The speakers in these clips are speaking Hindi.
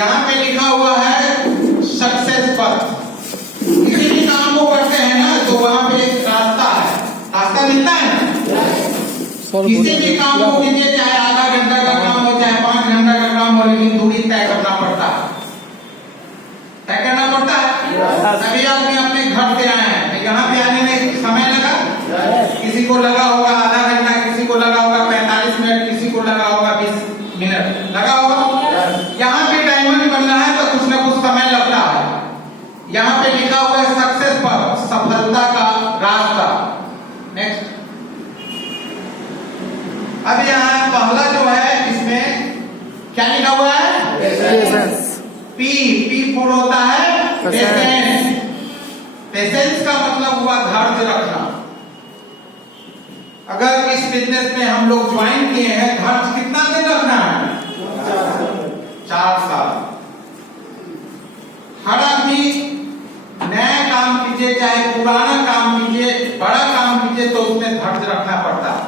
यहाँ पे लिखा हुआ है सक्सेस पर। किसी भी काम को करते हैं ना तो वहां पे एक रास्ता है, रास्ता मिलता है ना। किसी भी काम को कीजिए, चाहे आधा घंटा का काम हो चाहे 5 घंटा का काम हो, लेकिन दूरी तय करना पड़ता है, तय करना पड़ता है। सभी आदमी अपने घर से आए हैं, यहाँ पे आने में समय लगा, किसी को लगा होगा आधा घंटा, किसी को लगा होगा 45 मिनट, किसी को लगा होगा 20 मिनट लगा होगा। यहाँ पे डायमंड बनना है तो कुछ ना कुछ समय लगता है। यहाँ पे लिखा हुआ है सक्सेस पर, सफलता का रास्ता। नेक्स्ट, अब यहाँ पहला जो है इसमें क्या लिखा हुआ है? पेशेंस। पी फॉर होता है पेशेंस। पेशेंस का मतलब हुआ धैर्य रखना। अगर इस बिजनेस में हम लोग ज्वाइन किए हैं, धैर्य कितना दिन रखना है? 4 साल। हर आदमी नया काम कीजिए चाहे पुराना काम कीजिए, बड़ा काम कीजिए, तो उसमें धैर्य रखना पड़ता है।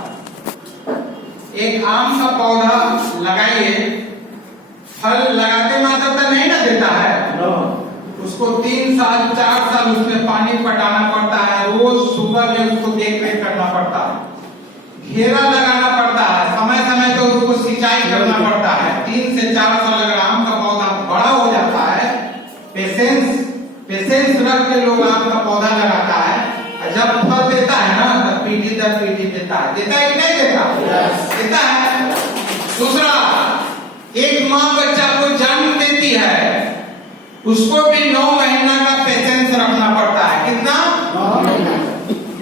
एक आम का पौधा लगाइए, फल लगाते मात्र तो नहीं ना देता है, उसको 3 साल 4 साल उसमें पानी पटाना पड़ता है, रोज सुबह में उसको देख रेख करना पड़ता है, घेरा लगाना पड़ता है, समय समय पे उसको सिंचाई करना पड़ता है। 3 से 4 साल अगर आम का पौधा बड़ा हो जाता है, पेशेंस रख के लोग आम का पौधा लगाता है, और जब फल देता है ना तब पीढ़ी दर पीढ़ी देता है कि नहीं देता? देता है। दूसरा, एक माँ बच्चा को जन्म देती है, उसको भी 9 महीना का पेशेंस रखना पड़ता है। कितना? 9 महीना।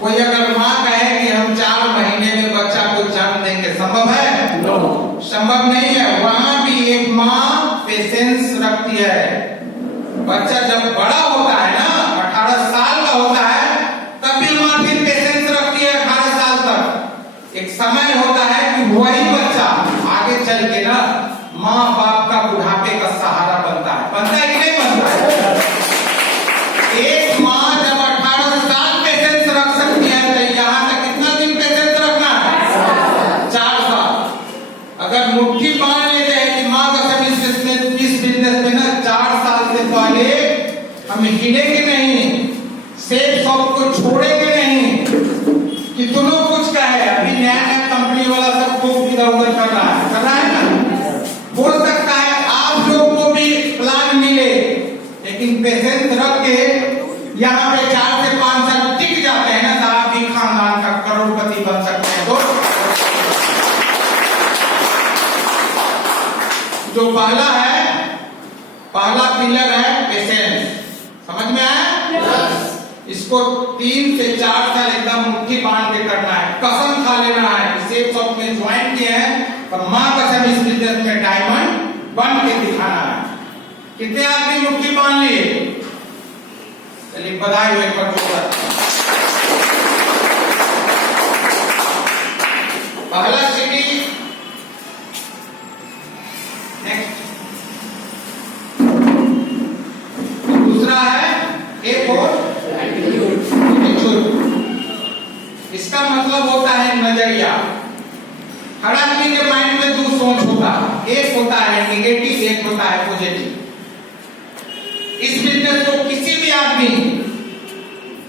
कोई अगर माँ कहे कि हम 4 महीने में बच्चा को जन्म देंगे, संभव है? संभव नहीं है। वहां भी एक माँ पेशेंस रखती है। बच्चा जब बड़ा होता है ना, 18 साल का होता है, तब भी माँ फिर पेशेंस रखती है 18 साल तक। एक समय होता है कि वही बच्चा आगे चल के ना माँ बाप का बुढ़ापे का सहारा बनता है। बनता है कि नहीं बनता है? एक माँ जब 18 साल पेशेंस रख सकती है, तो यहाँ तक कितना दिन पेशेंस रखना है? 4 साल। अगर मुट्ठी बांध लेते हैं कि माँ कसम इस बिजनेस में ना 4 साल से पहले हम हिलेंगे नहीं, सेफ शॉप को छोड़ेंगे नहीं, कि दोनों कुछ का है। अभी नया नया कंपनी वाला सब खूब इधर उधर कर रहा है ना, बोल सकता है आप लोग को भी प्लान मिले, लेकिन पेशेंस रख के यहाँ पे 4 से 5 साल टिक जाते हैं ना, तो आप भी खानदान का करोड़पति बन सकते हैं। तो जो पहला पिलर है पेशेंस, समझ में आया? इसको 3 से 4 साल एकदम मुट्ठी बांध के करना है, कसम खा लेना है। सेफ शॉप में ज्वाइन किए हैं और माँ कसम इस बिजनेस में डायमंड बन के दिखाना है। कितने आदमी मुट्ठी बांध लिए? चलिए बधाई हो एक बार। पहला सीढ़ी। नेक्स्ट, दूसरा है एक और इसका मतलब होता है नजरिया। हर आदमी के माइंड में 2 सोच होता है, एक होता है नेगेटिव, एक होता है पॉजिटिव। इस बिजनेस को किसी भी आदमी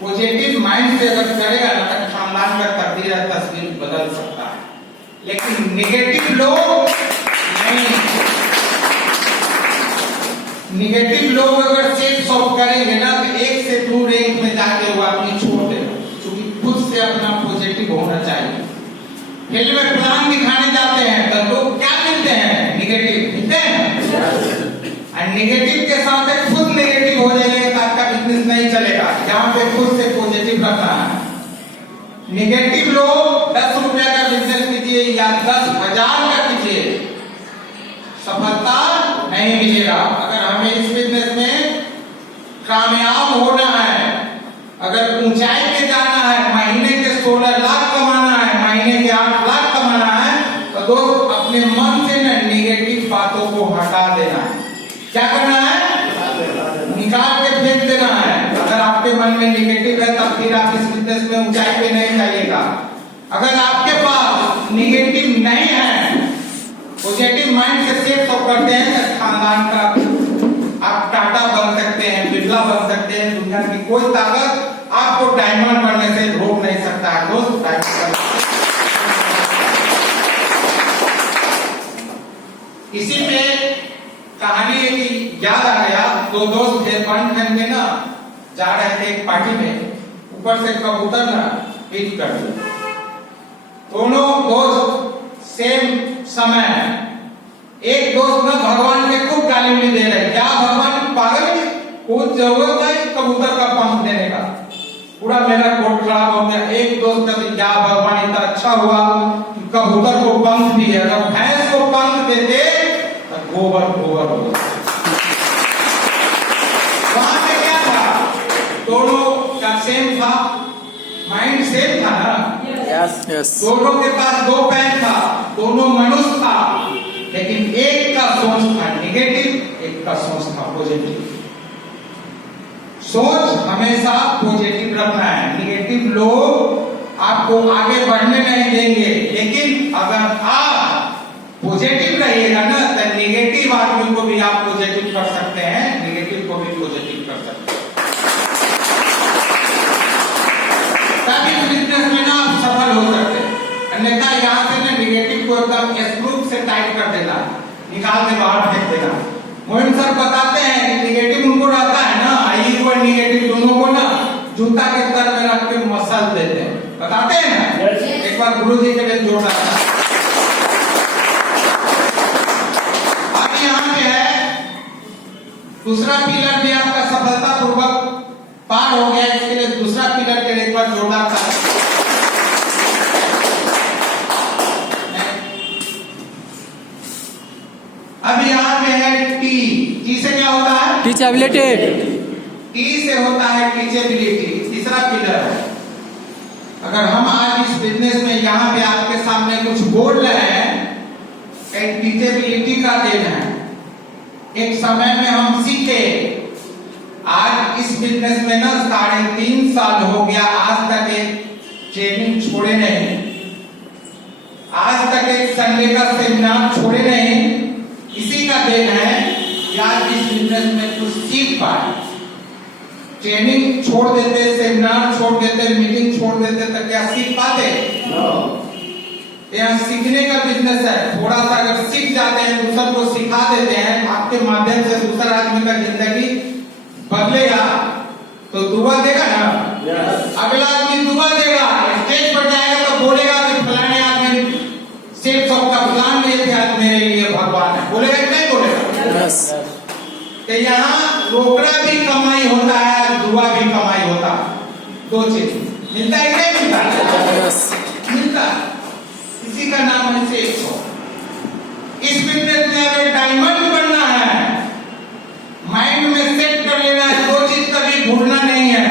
पॉजिटिव माइंड से अगर करेगा ना, तो खानदान का तकदीर तस्वीर बदल सकता है। लेकिन नेगेटिव लोग नहीं, नेगेटिव लोग अगर सेफ शॉप करेंगे ना, तो 1 से 2 रैंक में जाके वो आदमी छोड़ देगा, क्योंकि खुद से अपना पॉजिटिव होना चाहिए। फील्ड में प्लान दिखाने जाते हैं तो लोग क्या मिलते हैं? नेगेटिव मिलते हैं, और नेगेटिव के साथ खुद नेगेटिव हो जाएंगे तो आपका बिजनेस नहीं चलेगा। जहाँ पे खुद से पॉजिटिव रखना है। नेगेटिव लोग 10 रुपया का बिजनेस कीजिए या 10,000 का कीजिए, सफलता नहीं मिलेगा। अगर हमें इस बिजनेस में कामयाब होना है, अगर ऊंचाई पे जाना है, महीने के 16 लाख कमाना है, महीने के 8 लाख कमाना है, तो दोस्त अपने मन से ना नेगेटिव बातों को हटा देना है। क्या करना है? निकाल के फेंक देना है। अगर आपके मन में नेगेटिव है, तब फिर आप इस बिजनेस में ऊंचाई पे नहीं जाइएगा। अगर आपके पास नेगेटिव नहीं है, पॉजिटिव माइंड से सेफ करते हैं, खानदान का कोई ताकत आपको डायमंड बनने से रोक नहीं सकता है दोस्त। डायमंड इसी पे कहानी की याद आ गया। दो दोस्त थे, बन ठन के ना जा रहे थे एक पार्टी में, ऊपर से कबूतर ना हिट कर दिया। दोनों दोस्त सेम समय, एक दोस्त ना भगवान के खूब गाली भी दे रहे, क्या भगवान पागल है, कुछ जरूरत है कबूतर का पंख देने का, पूरा मेरा कोट खराब हो गया। एक दोस्त कहते क्या भगवान इतना अच्छा हुआ कि कबूतर को पंख दिए, अगर भैंस को पंख देते तो गोबर गोबर हो। वहां पे क्या था, दोनों का सेम था, माइंड सेम था ना। यस दोनों के पास दो पैर था, दोनों मनुष्य था, लेकिन एक का सोच था निगेटिव, एक का सोच था पॉजिटिव। सोच हमेशा पॉजिटिव रखना है, निगेटिव लोग आपको आगे बढ़ने नहीं देंगे। लेकिन अगर आप पॉजिटिव रहिएगा ना तो निगेटिव आदमी को भी आप पॉजिटिव कर सकते हैं, निगेटिव को भी पॉजिटिव कर सकते हैं। तभी बिजनेस में ना आप सफल हो सकते हैं। अन्यथा यहाँ से ना निगेटिव को एकदम स्क्रू से टाइट कर देना, निकाल के बाहर फेंक देना। मोहन सर बताते हैं कि निगेटिव उनको रहता है ना, आई और निगेटिव दोनों को ना जूता के तर में रख के मसल देते हैं, बताते हैं ना। एक बार गुरुजी के लिए जोड़ा था। अब यहाँ पे है दूसरा पिलर भी आपका सफलतापूर्वक पार हो गया, इसके लिए दूसरा पिलर के लिए एक बार जोड़ा था। अब यहाँ पे है टी, टी से क्या होता है, टीचेबिलिटी, टी से होता है टीचेबिलिटी, तीसरा पिलर है। अगर हम आज इस बिजनेस में यहाँ पे आपके सामने कुछ बोल रहे हैं, एक टीचेबिलिटी का देन है। एक समय में हम सीखे, आज इस बिजनेस में ना 3.5 साल हो गया, आज तक एक ट्रेनिंग छोड़े नहीं, आज तक एक संडे का सेमिनार छोड़े नहीं। इसी का देन है कि आज इस बिजनेस में कुछ सीख पाए। ट्रेनिंग छोड़ देते, सेमिनार छोड़ देते, मीटिंग छोड़ देते तो क्या सीख पाते? यहाँ सीखने का बिजनेस है। थोड़ा सा अगर सीख जाते हैं, दूसरे को सिखा देते हैं, आपके माध्यम से दूसरा आदमी का जिंदगी बदलेगा तो दुआ देगा ना। अगला आदमी दुआ देगा, स्टेज पर जाएगा तो बोलेगा कि फलाने आदमी सेठ साहब का प्लान नहीं थे, आज मेरे लिए भगवान है, बोलेगा कि नहीं बोलेगा। तो यहाँ रोकड़ा भी कमाई होता है, दुआ भी कमाई होता है, दो चीज मिलता है कि नहीं मिलता? मिलता। इसी का नाम है सेठ साहब। इस बिजनेस में अगर डायमंड बनना है, माइंड में सेट कर लेना है, दो चीज कभी भूलना नहीं है,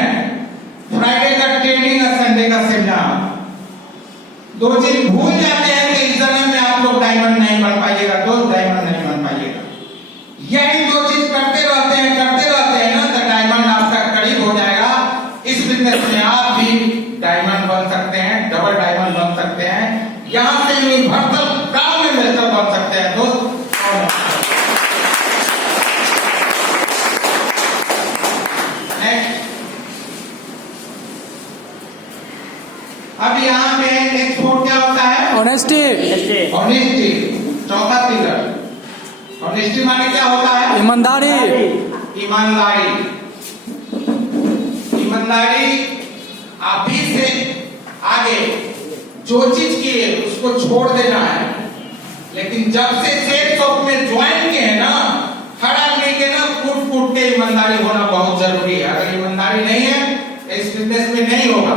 फ्राइडे का ट्रेनिंग और संडे का सेमिनार। दो चीज भूल जाते हैं तो इस समय में आप लोग डायमंड नहीं बन पाइएगा, दोस्त डायमंड नहीं बन पाइएगा। यही दो चीज करते रहते हैं ना तो डायमंड आपका करीब हो जाएगा। इस बिजनेस में आप भी डायमंड बन सकते हैं, डबल डायमंड बन सकते हैं, यहाँ से यूनिवर्सल ब्राउन इन्वेस्टर बन सकते हैं दोस्त। अब यहाँ पे एक्सपोर्ट क्या होता है? ऑनेस्टी। ऑनेस्टी चौथा पिलर। ऑनेस्टी माने क्या होता है? ईमानदारी। ईमानदारी, ईमानदारी आप ही से आगे जो चीज किए उसको छोड़ देना है। लेकिन जब से सेठ शॉप में ज्वाइन किए हैं ना, हर आदमी के ना फूट के ईमानदारी होना बहुत जरूरी है। अगर ईमानदारी नहीं है इस बिजनेस में नहीं होगा।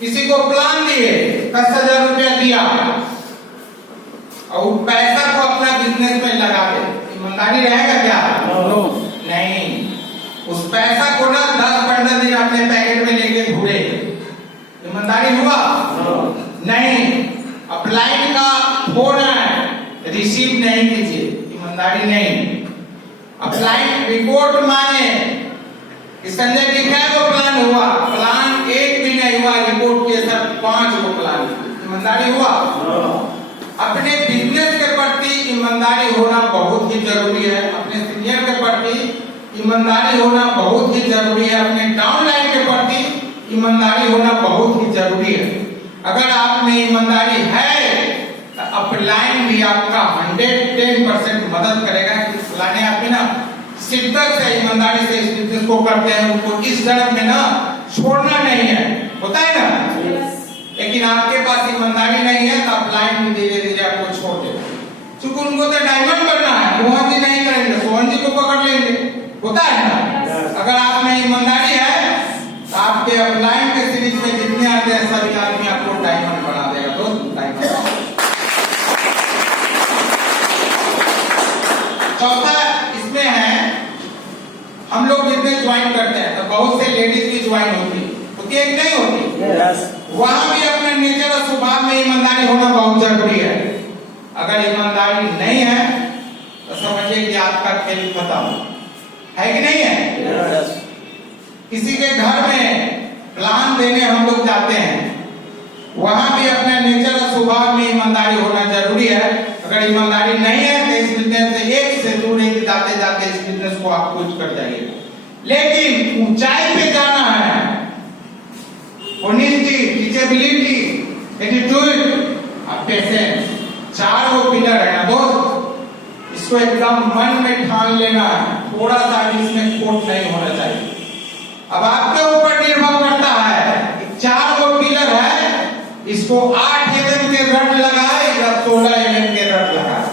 किसी को प्लान दिए, 10,000 रुपया दिया और पैसा को अपना बिजनेस में लगा दे, ईमानदारी रहेगा क्या? नहीं। उस पैसा को ना 10-15 दिन अपने पैकेट में लेके घूरे, ईमानदारी हुआ? नहीं। अपलाइन का फोन है, रिसीव नहीं कीजिए, ईमानदारी नहीं। अपलाइन रिपोर्ट मांगे कि संजय जी क्या वो प्लान हुआ, प्लान एक भी नहीं हुआ, रिपोर्ट के सर 5 को प्लान, ईमानदारी हुआ? अपने बिजनेस के प्रति ईमानदारी होना बहुत ही जरूरी है। अपने सीनियर के प्रति ईमानदारी होना बहुत ही जरूरी है। अपने डाउनलाइन के प्रति ईमानदारी होना बहुत ही जरूरी है। अगर आप में ईमानदारी है तो अपलाइन भी आपका 110% मदद करेगा कि फलाने आदमी ना शिद्दत से ईमानदारी से इस बिजनेस को करते हैं, उनको इस जन्म में ना छोड़ना नहीं है, होता है ना। लेकिन आपके पास ईमानदारी नहीं है तो अपलाइन भी धीरे धीरे आपको छोड़ देगा, क्योंकि उनको तो डायमंड करना है, मोहन जी नहीं करेंगे, सोहन जी को पकड़ लेंगे, होता है ना। अगर आप में ईमानदारी है तो आपके अपलाइन के सीरीज में जितने आते हैं सभी आदमी आपको डायमंड बना देगा। तो डायमंड। चौथा इसमें है, हम लोग बिजनेस ज्वाइन करते हैं तो बहुत से लेडीज भी ज्वाइन होती है कि नहीं होती। वहां भी अपने नेचर और स्वभाव में ईमानदारी होना बहुत जरूरी है। अगर ईमानदारी नहीं है तो समझिए कि आपका खेल खत्म है कि नहीं है। किसी के घर में प्लान देने हम लोग जाते हैं, वहां भी अपने नेचर और स्वभाव में ईमानदारी होना जरूरी है। अगर ईमानदारी नहीं है तो इस बिजनेस से एक से दूर जाते जाते इस बिजनेस को आप कुछ कर जाइए। लेकिन ऊंचाई पे जाना है, ऑनेस्टी, टीचेबिलिटी, एटीट्यूड और पेशेंस, चार वो पिलर है ना दोस्त, इसको एकदम मन में ठान लेना है, थोड़ा सा भी इसमें खोट नहीं होना चाहिए। अब आपके ऊपर निर्भर करता है, चार वो पिलर है, इसको 8 mm के रड लगाए या 16 mm के रड लगाए।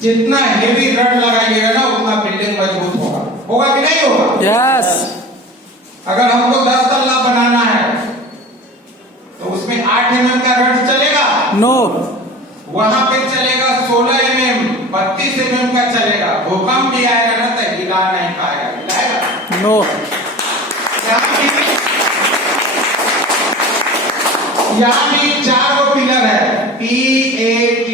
जितना हेवी रड लगाइएगा ना उतना बिल्डिंग मजबूत होगा, होगा कि नहीं होगा। यस। अगर हमको 10 तल्ला बनाना है तो उसमें 8 mm का रड चलेगा? नो। वहां पे चलेगा 16 mm, 32 mm का चलेगा। भूकंप भी आएगा ना तो हिला नहीं पाएगा, हिलाएगा? नो। यहाँ भी 4 वो पिलर है, PAT,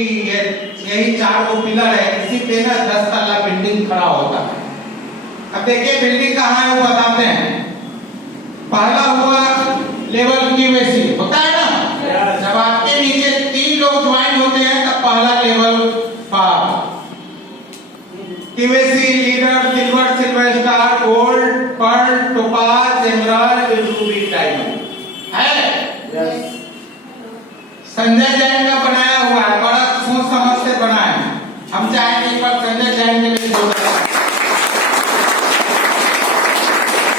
यही 4 वो पिलर है, इसी पे ना 10 तल्ला बिल्डिंग खड़ा होता है। अब देखिए बिल्डिंग कहाँ है वो बताते हैं। पहला हुआ लेवल QAC, होता है ना। जब आपके नीचे 3 लोग ज्वाइन होते हैं तब पहला level QAC, leader, silver, silver star, gold, pearl, topaz, emerald, ruby, diamond है। संजय जैन का बनाया हुआ है, बड़ा सोच समझ से बना है। हम चाहेंगे एक बार संजय जैन के लिए बोल रहे हैं।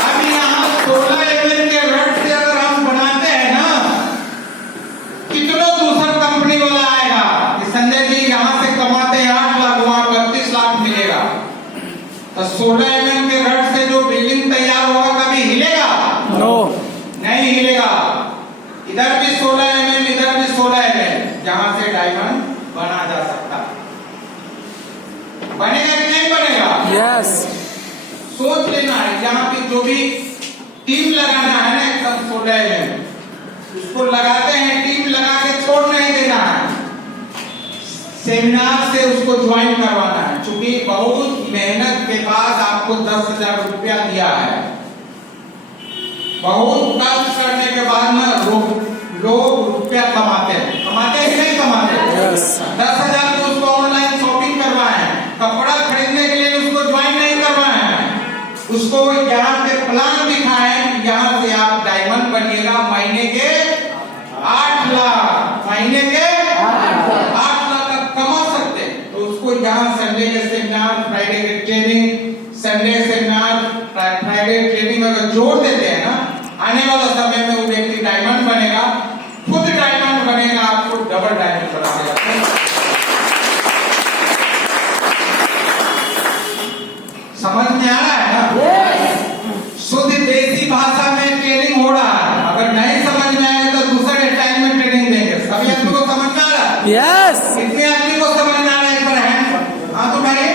अब यहाँ 16 mm के रड से अगर हम बनाते हैं ना, कितना दूसरा कंपनी वाला आएगा कि संजय जी यहाँ से कमाते हैं 8 लाख, वहां 32 लाख मिलेगा। तो 16 mm के रड से जो बिल्डिंग तैयार होगा कभी हिलेगा? नो, नहीं हिलेगा। इधर भी 16 mm, इधर भी 16 mm, जहां से डायमंड बना जा सकता है। बनेगा कि नहीं बनेगा? यस। सोच लेना है, यहाँ पे जो भी टीम लगाना है ना एकदम 16 mm, उसको लगाते हैं, टीम लगा के छोड़ नहीं देना है, सेमिनार से उसको ज्वाइन करवाना है। क्योंकि बहुत मेहनत के बाद आपको 10,000 रुपया दिया है, बहुत कष्ट करने के बाद ना लोग रुपया कमाते हैं कि नहीं कमाते? yes. 10,000 को उसको ऑनलाइन शॉपिंग करवाए, कपड़ा खरीदने के लिए उसको ज्वाइन नहीं करवाए, उसको यहाँ पे प्लान दिखाए, यहाँ से आप डायमंड बनिएगा, महीने के 8 लाख, महीने के 8 लाख आप कमा सकते। तो उसको यहाँ संडे के सेमिनार, फ्राइडे के training, Sunday seminar, Friday training अगर जोड़ देते हैं ना, आने वाला समय में वो व्यक्ति डायमंड बनेगा, खुद डायमंड बनेगा, आपको डबल डायमंड बना देगा। समझ में आ रहा है ना? शुद्ध देसी भाषा में ट्रेनिंग हो रहा है। अगर नहीं समझ में आए तो दूसरे टाइम में ट्रेनिंग देंगे। सभी आदमी को समझ में आ रहा है? यस। कितने आदमी को समझ में आ रहा है? एक बार हैंड हाथ उठाइए।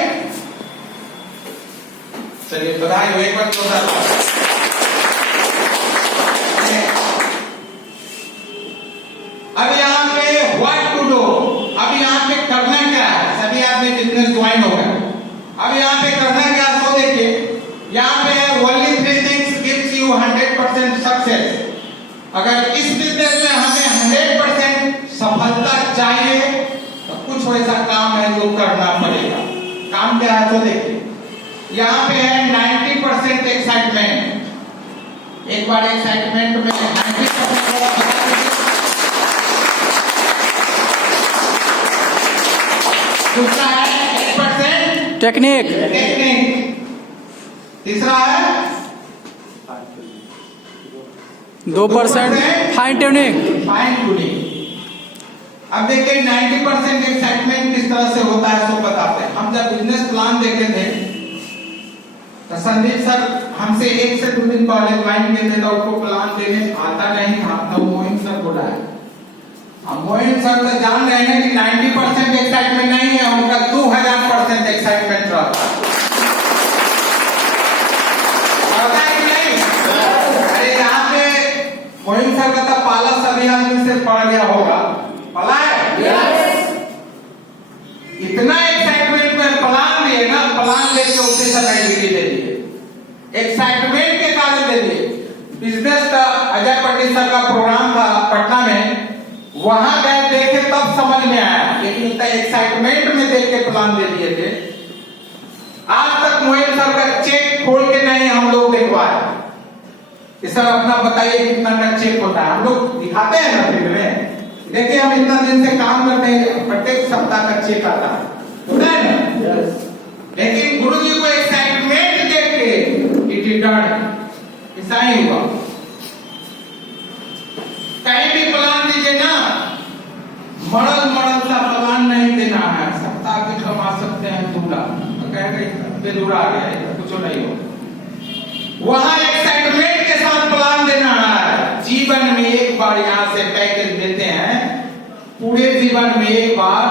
चलिए बधाई हो, एक बार जोरदार। अब यहाँ पे व्हाट टू डू, अब यहाँ पे करना क्या है? सभी आदमी बिजनेस ज्वाइन हो गए। अब यहाँ पे करना क्या है? तो देखिए यहाँ पे only 3 things gives you 100% success. अगर इस बिजनेस में हमें 100% सफलता चाहिए तो कुछ ऐसा काम है जो करना पड़ेगा। काम क्या है? तो देखिए यहाँ पे है 90% एक्साइटमेंट। एक बार एक्साइटमेंट में 90% होगा, बता दीजिए। दूसरा है 1% टेक्निक। टेक्निक। तीसरा है 2% फाइन ट्यूनिंग। Fine tuning. अब देखिए 90% एक्साइटमेंट किस तरह से होता है, सो बताते हैं। हम जब बिजनेस प्लान देखे थे तो संदीप सर हमसे 1 से 2 दिन पहले ज्वाइन किए थे, तो उसको प्लान देने आता नहीं था, तो मोइन सर बोला है। अब मोइन सर तो जान रहे हैं कि 90% एक्साइटमेंट नहीं है, उनका 2000% एक्साइटमेंट रहता है। पता है कि नहीं? अरे यहाँ पे मोइन सर का तो पाला सभी आदमी से पड़ गया होगा, पला है? इतना एक्साइटमेंट में प्लान दिए ना, प्लान लेके उससे सब एक्टिविटी दे दिए, एक्साइटमेंट के कारण दे दिए। बिजनेस का अजय पंडित सर का प्रोग्राम था पटना में, वहां गए देखे तब समझ में आया, लेकिन इतना एक्साइटमेंट में देख के प्लान दे दिए थे। आज तक मोहित सर का चेक खोल के नहीं हम लोग दिखवाए कि सर अपना बताइए कितना का चेक होता है। हम लोग दिखाते हैं ना फील्ड में, देखिए हम इतना दिन से काम करते हैं, प्रत्येक सप्ताह का चेक आता है, होता है ना? लेकिन गुरु जी को एक्साइटमेंट देख के इट इज डन, ऐसा ही हुआ। कहीं भी प्लान दीजिए ना, मॉडल सा प्लान नहीं देना है। सप्ताह के कमा सकते हैं 2 लाख, तो कहेगा बेदूरा आ गया, कुछ नहीं हो। वहां एक्साइटमेंट के साथ प्लान देना है। जीवन में एक बार यहाँ से पैकेज देते हैं, पूरे जीवन में एक बार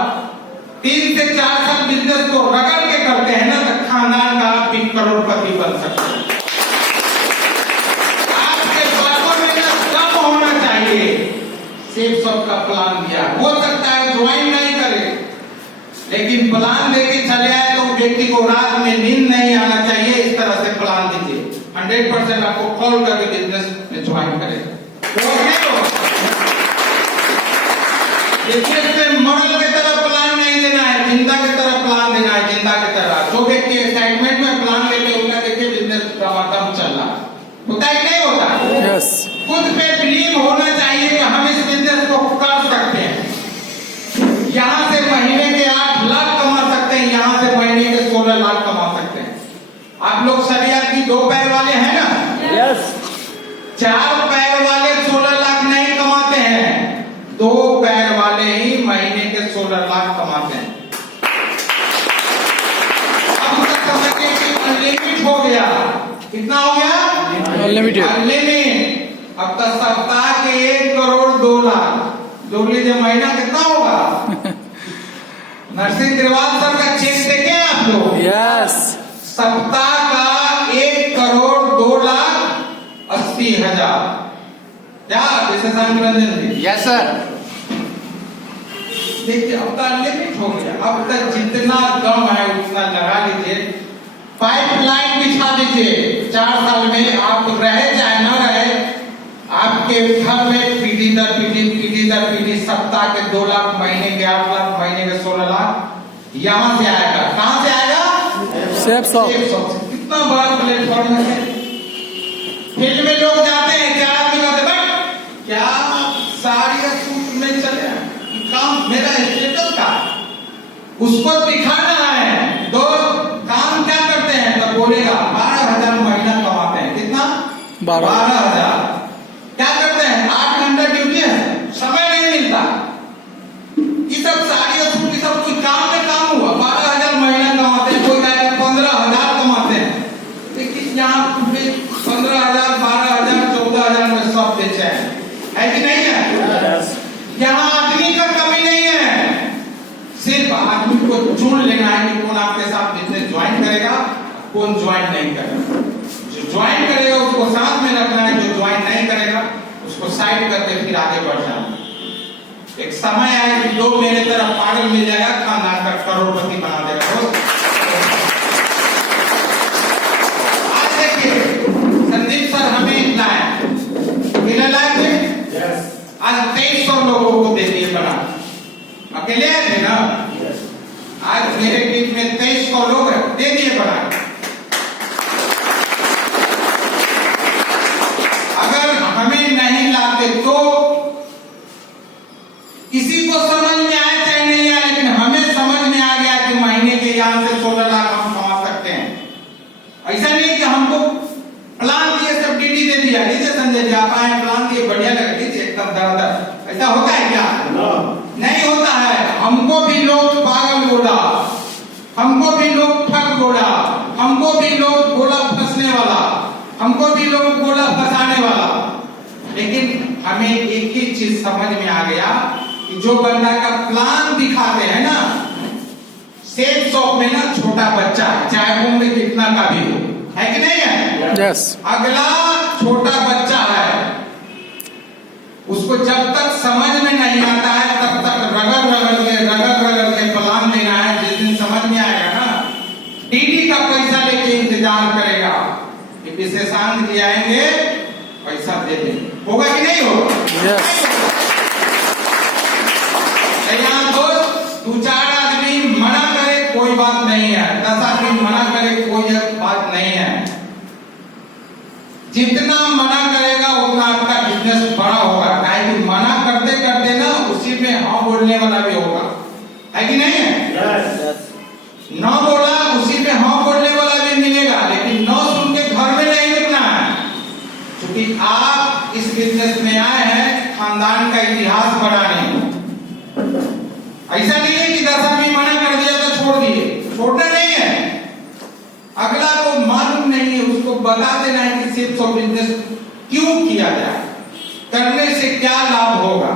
3 से 4 साल बिजनेस को रगड़ के करते हैं ना, तो खानदान का आप भी करोड़पति बन सकते हैं। आपके बातों में ना कम होना चाहिए। सेफ सबका प्लान दिया, हो सकता है ज्वाइन नहीं करे, लेकिन प्लान देके चले आए तो व्यक्ति को रात में नींद नहीं आना चाहिए। इस तरह से प्लान दीजिए, 100% आपको कॉल करके बिजनेस में ज्वाइन करेगा। बिजनेस में मॉडल की तरह प्लान नहीं देना है, जिंदा की तरह प्लान देना है, जिंदा की तरह। जो व्यक्ति एक्साइटमेंट में प्लान लेके उनका देखिए बिजनेस का माध्यम चल रहा होता है कि नहीं होता? यस। खुद पे बिलीव होना चाहिए कि हम इस बिजनेस को कर सकते हैं। यहाँ से महीने के 8 लाख कमा सकते हैं, यहाँ से महीने के 16 लाख कमा सकते हैं। आप लोग सभी आदमी 2 पैर वाले हैं ना? यस। 4 पैर वाले 16 लाख नहीं कमाते हैं, 2 पैर वाले ही महीने के 16 लाख कमाते हैं। अब तक समझिए कि अनलिमिट हो गया। कितना हो गया? अनलिमिटेड। अनलिमिट। अब तक सप्ताह के 1 करोड़ 2 लाख जोड़ लीजिए, महीना कितना होगा? नरसिंह ग्रेवाल सर का चेक देखे आप लोग? यस। सप्ताह का 1 करोड़ 2 लाख 80 हजार। क्या विशेषांक रंजन जी? Yes sir. देखिए अब तक लिमिट हो गया। अब तक जितना दम है उतना लगा लीजिए, पाइपलाइन बिछा दीजिए। 4 साल में आप रहे चाहे न रहे, आपके घर में पीढ़ी दर पीढ़ी सप्ताह के 2 लाख, महीने के 8 लाख, महीने के 16 लाख यहाँ से आएगा। कहाँ से आएगा? Safe shop. कितना बड़ा प्लेटफॉर्म है। फील्ड में लोग जाते हैं, क्या आदमी कहते बट क्या साड़ी या सूट में चले काम, मेरा स्टेटस का उसको दिखाना है। दोस्त काम क्या करते हैं तो बोलेगा 12,000 महीना कमाते हैं। कितना? 12,000। क्या करते हैं? 8 घंटा ड्यूटी है, समय नहीं मिलता। ये सब साड़ी और सूट, सब कुछ काम में काम हुआ। 12,000 महीना कमाते हैं। कोई कहेगा 15,000 कमाते हैं, लेकिन यहाँ 15,000, 12,000, 14,000 में सब बेचे है कि नहीं है? यहाँ आदमी का कमी नहीं है, सिर्फ आदमी को चुन लेना है कि कौन आपके साथ बिजनेस ज्वाइन करेगा, कौन ज्वाइन नहीं करेगा। जो ज्वाइन करेगा उसको साथ में रखना है, जो ज्वाइन नहीं करेगा उसको साइड करके फिर आगे बढ़ जाना। एक समय आए कि लोग मेरे तरफ पागल मिल जाएगा, खानदान का करोड़पति बना देगा। आज देखिए संदीप सर हमें लाए थे, आज 2300 लोगों को दे दिए बना। अकेले थे ना? आज मेरे बीच में 2300 लोग दे दिए बना। हमको भी लोग बोला फंसाने वाला, लेकिन हमें एक ही चीज समझ में आ गया कि जो बंदा का प्लान दिखाते हैं ना, सेफ शॉप में ना छोटा बच्चा है, चाहे उम्र कितना का भी हो, है कि नहीं है? यस। अगला छोटा बच्चा है, उसको जब तक समझ में नहीं आता है तब तक रगड़ के प्लान देना है। जिस दिन समझ में आएगा ना, डीडी का पैसा लेके इंतजार करेगा कि विशेषांक जी आएंगे, पैसा दे देंगे। होगा कि नहीं होगा? यस। यहाँ दोस्त 2-4 आदमी मना करे कोई बात नहीं है, 10 आदमी मना करे कोई बात नहीं है। जितना मना करेगा उतना आपका बिजनेस बड़ा होगा, काहे कि मना करते करते ना उसी में हाँ बोलने वाला भी होगा, है कि नहीं है? ना बोला उसी में हाँ बोलने वाला भी मिलेगा, लेकिन ना सुन के घर में नहीं रुकना है। क्योंकि आप इस बिजनेस में आए हैं खानदान का इतिहास बढ़ाने। ऐसा नहीं है कि 10 आदमी मना कर दिया तो छोड़ दिए, छोड़ना नहीं है। अगला को मालूम नहीं है, उसको बता देना है कि सिर्फ बिजनेस क्यों किया जाए, करने से क्या लाभ होगा।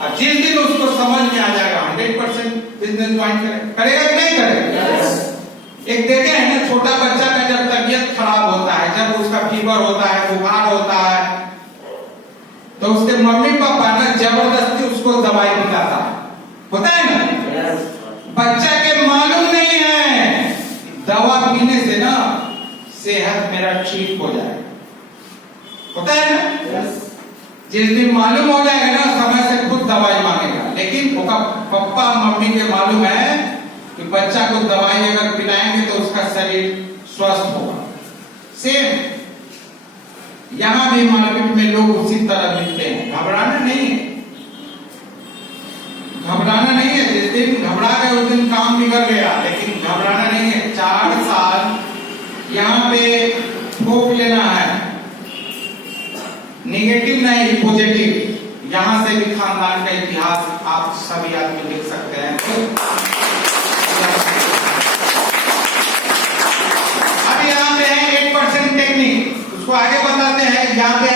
और जिस दिन उसको समझ में आ जाएगा 100% बिजनेस ज्वाइन करेगा कि नहीं करेगा? एक देखे है ना, छोटा बच्चा का जब तबीयत खराब होता है, जब उसका फीवर होता है, बुखार होता है, तो उसके मम्मी पापा ना जबरदस्ती उसको दवाई पिलाता है, होता है ना? बच्चा के मालूम नहीं है दवा पीने से ना सेहत मेरा ठीक हो जाएगा, होता है ना? जिस दिन मालूम हो जाएगा ना, समय से खुद दवाई मांगेगा। लेकिन उसका पापा मम्मी के मालूम है कि बच्चा को दवाई अगर पिलाएंगे तो उसका शरीर स्वस्थ होगा। सेम यहाँ भी मार्केट में लोग उसी तरह मिलते हैं। घबराना नहीं है, घबराना नहीं है। जिस दिन घबरा गए उस दिन काम बिगड़ गया, लेकिन घबराना नहीं है। 4 साल यहाँ पे ठोक लेना है, नेगेटिव नहीं पॉजिटिव। यहाँ से भी खानदान का इतिहास आप सभी आदमी लिख सकते हैं। अब यहाँ पे है 8% टेक्निक, उसको आगे बताते हैं। यहाँ पे